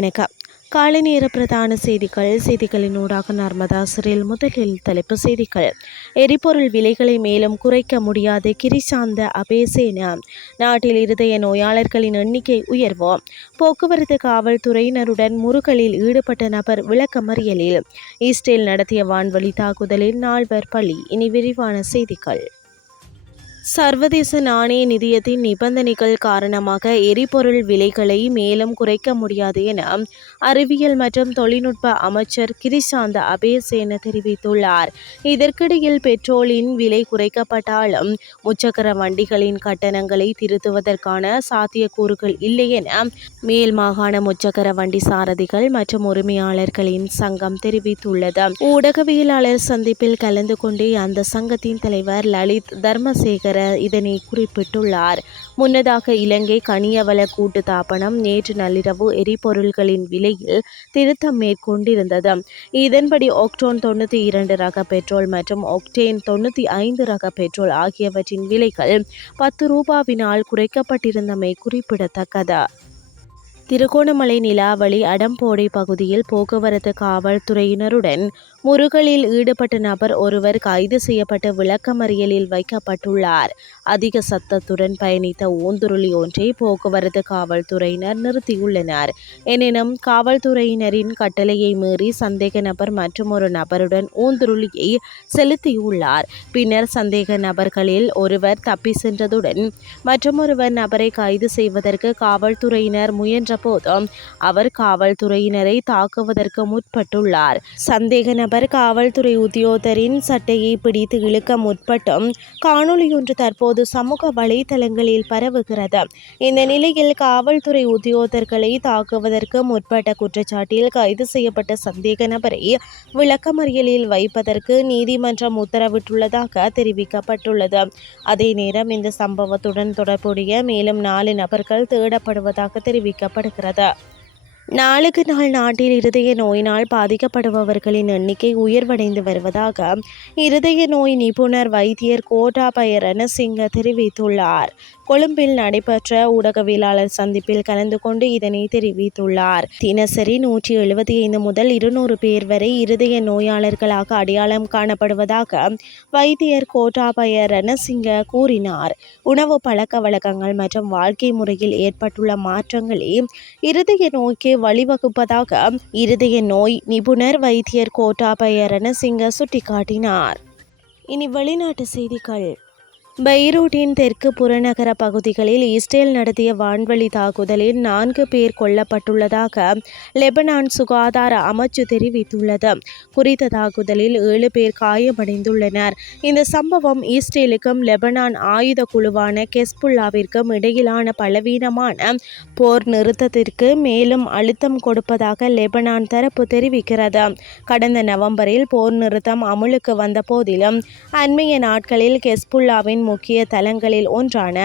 வணக்கம். காலை நேர பிரதான செய்திகள் செய்திகளின் ஊடாக நர்மதா முதலில் தலைப்பு செய்திகள். எரிபொருள் விலைகளை மேலும் குறைக்க முடியாது கிரிசாந்த அபேசேன. நாட்டில் இருதய நோயாளர்களின் எண்ணிக்கை உயர்வோம். போக்குவரத்து காவல்துறையினருடன் முருகலில் ஈடுபட்ட நபர் விளக்கமறியலில். ஈஸ்டேல் நடத்திய வான்வழி தாக்குதலில் நால்வர் பலி. இனி விரிவான செய்திகள். சர்வதேச நாணய நிதியத்தின் நிபந்தனைகள் காரணமாக எரிபொருள் விலைகளை மேலும் குறைக்க முடியாது என அறிவியல் மற்றும் தொழில்நுட்ப அமைச்சர் கிரிசாந்த அபேசேன தெரிவித்துள்ளார். இதற்கிடையில் பெட்ரோலின் விலை குறைக்கப்பட்டாலும் முச்சக்கர வண்டிகளின் கட்டணங்களை திருத்துவதற்கான சாத்தியக்கூறுகள் இல்லை என மேல் மாகாண முச்சக்கர வண்டி சாரதிகள் மற்றும் உரிமையாளர்களின் சங்கம் தெரிவித்துள்ளது. ஊடகவியலாளர் சந்திப்பில் கலந்து கொண்டே அந்த சங்கத்தின் தலைவர் லலித் தர்மசேகர் இதனை குறிப்பிட்டுள்ளார். முன்னதாக இலங்கை கனியவள கூட்டு தாபனம் நேற்று நள்ளிரவு எரிபொருள்களின் விலையில் திருத்தம் மேற்கொண்டிருந்தது. இதன்படி ஒக்டோன் தொண்ணூற்றி இரண்டு ரக பெட்ரோல் மற்றும் ஒக்டேன் தொண்ணூற்றி ஐந்து ரக பெட்ரோல் ஆகியவற்றின் விலைகள் பத்து ரூபாவினால் குறைக்கப்பட்டிருந்தமை குறிப்பிடத்தக்கது. திருகோணமலை நிலாவளி அடம்போடை பகுதியில் போக்குவரத்து காவல்துறையினருடன் முருகலில் ஈடுபட்ட நபர் ஒருவர் கைது செய்யப்பட்டு விளக்கமறியலில் வைக்கப்பட்டுள்ளார். அதிக சத்தத்துடன் பயணித்த ஊந்துருளி ஒன்றை போக்குவரத்து காவல்துறையினர் நிறுத்தியுள்ளனர். எனினும் காவல்துறையினரின் கட்டளையை மீறி சந்தேக நபர் மற்றும் ஒரு நபருடன் ஊந்துருளியை செலுத்தியுள்ளார். பின்னர் சந்தேக நபர்களில் ஒருவர் தப்பி சென்றதுடன் மற்றொருவர் நபரை கைது செய்வதற்கு காவல்துறையினர் முயன்ற போதும். அவர் காவல்துறையினரை தாக்குவதற்கு முற்பட்டுள்ளார். சந்தேக நபர் காவல்துறை உத்தியோகரின் சட்டையை பிடித்து இழுக்க முற்பட்டும். காணொலியொன்று தற்போது சமூக வலைதளங்களில் பரவுகிறது. இந்த நிலையில் காவல்துறை உத்தியோகர்களை தாக்குவதற்கு முற்பட்ட குற்றச்சாட்டில் கைது செய்யப்பட்ட சந்தேக நபரை விளக்கமறியலில் வைப்பதற்கு நீதிமன்றம் உத்தரவிட்டுள்ளதாக தெரிவிக்கப்பட்டுள்ளது. அதே நேரம் இந்த சம்பவத்துடன் தொடர்புடைய மேலும் நாலு நபர்கள் தேடப்படுவதாக தெரிவிக்கப்படுகிறது நாளுக்கு நாள் நாட்டில் இருதய நோயினால் பாதிக்கப்படுபவர்களின் எண்ணிக்கை உயர்வடைந்து வருவதாக இருதய நோய் நிபுணர் வைத்தியர் கோட்டாபய ரணசிங்க தெரிவித்துள்ளார். கொழும்பில் நடைபெற்ற ஊடகவியலாளர் சந்திப்பில் கலந்து கொண்டு இதனை தெரிவித்துள்ளார். தினசரி நூற்றி எழுபத்தி ஐந்து முதல் இருநூறு பேர் வரை இருதய நோயாளர்களாக அடையாளம் காணப்படுவதாக வைத்தியர் கோட்டாபய ரணசிங்க கூறினார். உணவு பழக்க வழக்கங்கள் மற்றும் வாழ்க்கை முறையில் ஏற்பட்டுள்ள மாற்றங்களே இருதய நோய்க்கு வழிவகுப்பதாக இருதய நோய் நிபுணர் வைத்தியர் கோட்டாபய ரணசிங்க சுட்டிக்காட்டினார். இனி வெளிநாட்டு செய்திகள். பெய்ரூட்டின் தெற்கு புறநகர பகுதிகளில் இஸ்ரேல் நடத்திய வான்வழி தாக்குதலில் நான்கு பேர் கொல்லப்பட்டுள்ளதாக லெபனான் சுகாதார அமைச்சு தெரிவித்துள்ளது. குறித்த தாக்குதலில் ஏழு பேர் காயமடைந்துள்ளனர். இந்த சம்பவம் இஸ்ரேலுக்கும் லெபனான் ஆயுத குழுவான கெஸ்புல்லாவிற்கும் இடையிலான பலவீனமான போர் நிறுத்தத்திற்கு மேலும் அழுத்தம் கொடுப்பதாக லெபனான் தரப்பு தெரிவிக்கிறது. கடந்த நவம்பரில் போர் நிறுத்தம் அமுலுக்கு வந்த போதிலும் அண்மைய நாட்களில் கெஸ்புல்லாவின் முக்கிய தளங்களில் ஒன்றான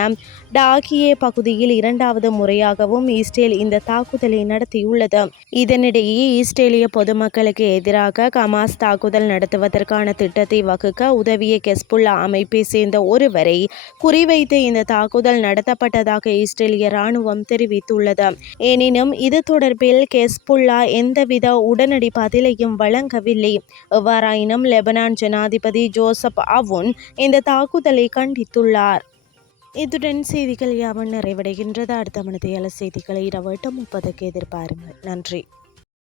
டாகியே பகுதியில் இரண்டாவது முறையாகவும் இஸ்ரேல் இந்த தாக்குதலை நடத்தியுள்ளது. இதனிடையே இஸ்ரேலிய பொதுமக்களுக்கு எதிராக கமாஸ் தாக்குதல் நடத்துவதற்கான திட்டத்தை வகுக்க உதவிய கெஸ்புல்லா அமைப்பை சேர்ந்த ஒருவரை குறிவைத்து இந்த தாக்குதல் நடத்தப்பட்டதாக இஸ்ரேலிய ராணுவம் தெரிவித்துள்ளது. எனினும் இது தொடர்பில் கெஸ்புல்லா எந்தவித உடனடி பதிலையும் வழங்கவில்லை. எவ்வாறாயினும் லெபனான் ஜனாதிபதி ஜோசப் அவுன் இந்த தாக்குதலை கண்டித்துள்ளார். இத்துடன் செய்திகள் யாவும் நிறைவடைகின்றது. அடுத்த மனதையாள செய்திகளை இரவு எட்டு முப்பதுக்கு எதிர்பாருங்கள். நன்றி.